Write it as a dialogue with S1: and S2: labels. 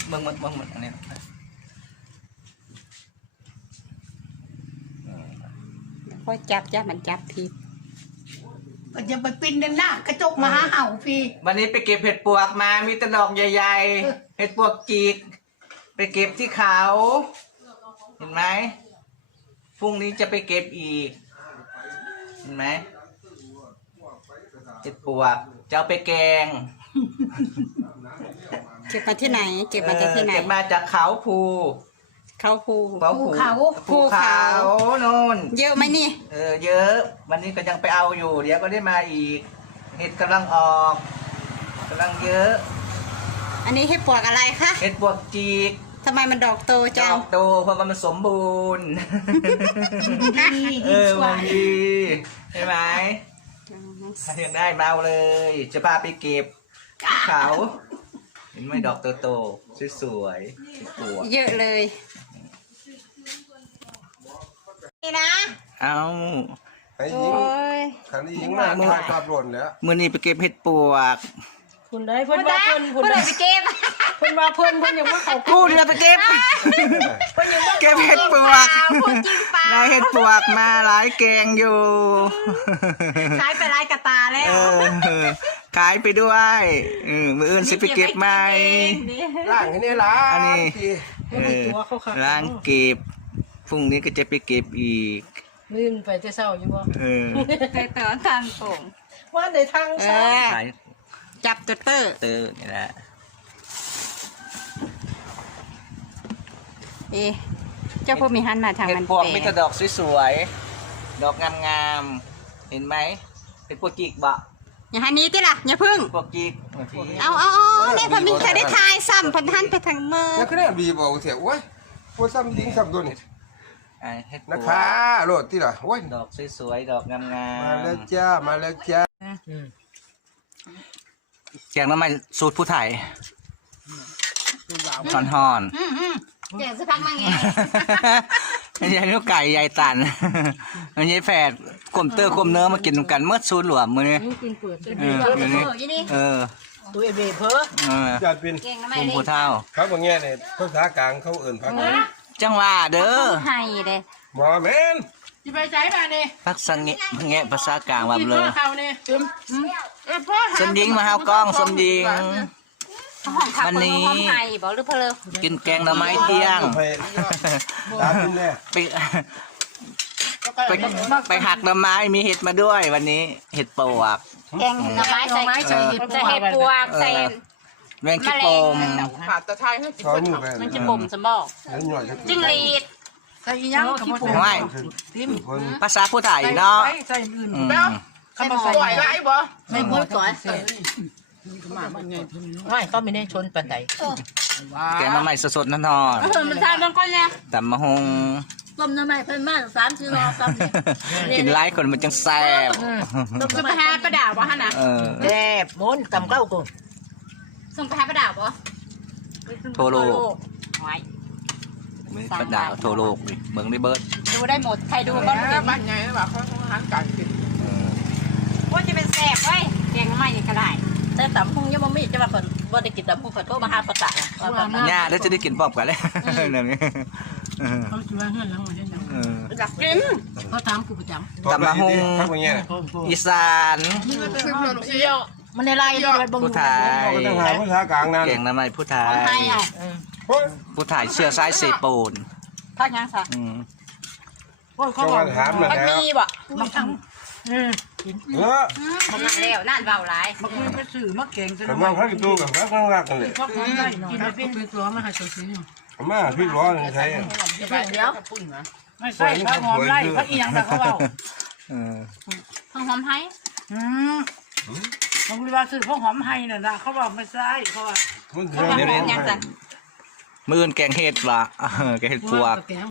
S1: เบิ่งมันอันนี้
S2: พอจับจ้ะมันจับผิด
S3: ก็จะไปปิ้นด้านหน้ากระจกมาหาเห่าพี่
S1: วันนี้ไปเก็บเห็ดปวกมามีแต่ดอกใหญ่ๆเห็ดปวกจีกไปเก็บที่เขาเห็นไหมพรุ่งนี้จะไปเก็บอีกเห็นไหมเห็ดปวกจะเอาไปแกง
S2: เก็บมาที่ไหนเก็บมาจากที่ไหน
S1: เก็บมาจากเขาภูเขาโน่น
S2: เยอะไหมนี่
S1: เยอะวันนี้ก็ยังไปเอาอยู่เดี๋ยวก็ได้มาอีกเห็ดกำลังออกกำลังเยอะ
S2: อันนี้เห็ดปวกอะไรคะ
S1: เห็ดปวกจีก
S2: ทำไมมันดอกโตจัง
S1: ดอกโตเพราะมันสมบูรณ์มันดีใช่ไหมถ้ายังได้มาเอาเลยจะพาไปเก็บเขาเห็นไหมดอกโตๆสวยๆปวก
S2: เยอะเลยนี่นะ
S1: เอา
S4: ไอ้ยิงขันยิงมากถ่ายภาพหล่นแล้ว
S1: มื่อนี้ไปเก็บเห็ดปวก
S5: คุณได้เพิ่นว่าเพิ่น
S2: ไปเก็บ
S5: เพิ่นว่าเพิ่นยังว่าเขา
S1: พูดเดี๋ยวไปเก็บเก็บเห็ดปวกได้เห็ดปวกมาหลายแกงอยู่
S2: ขายไปหลายกระตาแล้ว
S1: ขายไปด้วยมืออื่นสิไปเก็บไหม
S4: ล่างแค่นี้ล่ะ
S1: อันนี้ล้างเก็บพรุ่งนี้ก็จะไปเก็บอีก
S5: ลื่นไปจะเศร้าอยู่บ่
S2: ไปต่อทางโป่ง
S5: ว่าในทางซ้าย
S2: จับเตอร์
S1: นี่แหละ
S2: เจ้าพวกมีหันมาทางมัน
S1: เห็ดปวกมีแต่ดอกสวยๆดอกงามๆเห็นไหมเป็นพวกจีกบะ
S2: อย่าหันนี้ติล่ะอย่าพึ่ง
S1: พวกจีก
S2: เอาเนี่ยพอมีใครได้ทายซ้ำพันท่านไปทางเมื่อ
S4: แล้วก็เนี่ยบีบอกเสียโอ้ยพวกซ้ำยิงซ้ำตัวนี่นะคะโหลดที่ล่ะโอ้ย
S1: ดอกสวยๆดอกงามๆ
S4: มาแล้วจ้า
S1: แกงน้ำมันสูตรผู้ไทยซอนฮอน
S2: เดี๋ยวสักพักมาไง
S1: ไม่ใช่ลูกไก่ใหญ่ตันไม่ใช่แฝดกลมเตอร์กลมเนื้อมากินกันเมื่อสูตรหลวมมือนี้
S5: ตัวเอเบเพอ
S4: จัดเป็น
S1: กลมผู้เท่า
S4: เขาบางแง่เนี่ยภาษากลางเขาเอื่นพัก
S1: จังหวะเด้อ
S2: ไห้เด้
S4: หมอแมน
S5: จะไปใจมาเนี่ย
S1: พักสังเงะภาษากลางแบบเลยสมยิงมาเฮากล้องสมยิงวันนี้กินแกงหน่อไม้เที่ยงไปหักหน่อไม้มีเห็ดมาด้วยวันนี้เห็ดปวก
S2: แกงหน่อไม้ใส่เห็ดปวกใส่
S1: แมงขี้โป่ง
S5: ผัดตะไคร้ให้กิน
S2: มันจะบ่มสมบอกจิ้งหรีด
S5: ใส่ยังกับพวก
S1: ไม่ภาษาผู้ไทยเนาะ
S5: ใส่อื่นคำว่าสวยไรบ่
S2: ไม่พูดก่อน
S5: ไม่ต้องไม่ได้ชนปันใด
S1: แกงน้ำมันสดๆนั่นนอน
S2: มันทานมันก้อนเนี่ย
S1: ตำมะฮง
S2: ต้มน้ำมันเพิ่มมาก3 กิโล
S1: กินไล่คนมันจังแซ่บ
S2: ต้มไปหาประดาวะฮะนะ
S5: แซ่บม้วนกับเก้ากู
S2: ส่งไปหาประดาวะ
S1: โทโลไม่ประดาวโทโลเมืองได้เบิร์ด
S2: ดูได้หมดใครดูก็รู้
S5: บ้านไงแบบเขาหันกันกิน
S2: ว่าจะเป็นแซ่บไว้แกงไม่ก็ได้
S5: แต่ตำพุงยังไม่จะมาคนว่าได้กินตำพุงขอโทษมาหาประกาศ
S1: เนี่ยแล้วจะได้กินปอบกันเลยนั่นนี่
S5: เขาช่วยเงินแล้วมาเล่นอยากกินเขาทำกูประจำ
S1: ตำมะฮงอีสาน
S5: มันในไร่
S1: ผู้ไทย
S4: ภาษากลางนั่น
S1: แกงน้ำมันผู้ไทยผู้ไทยเชื้อสายเซปูน
S2: พักยังสัก
S4: เขาบอกถามเลย
S2: มีบ่
S5: มาทำ
S2: มันแล้วนั่นเบาหลาย
S5: มันไปสื่อมาเก่ง
S4: แต่ว่าเขาติดตัวกับเขารักกันเลย
S5: กินไปเป็นตัวมาให้ตัวซื้อ
S4: มาพี่ร้อนใช่
S5: เดี๋ยวไม่ใช่เขาหอมไล่เขาเอียงแต่เขาเบา
S2: หอมไห้
S5: บางทีว่าสื่อพวกหอมไห้น่ะนะเขาบอกไม่ใช่เขาว่า
S1: มือแกงเห็ดละแกงเห็ดปวก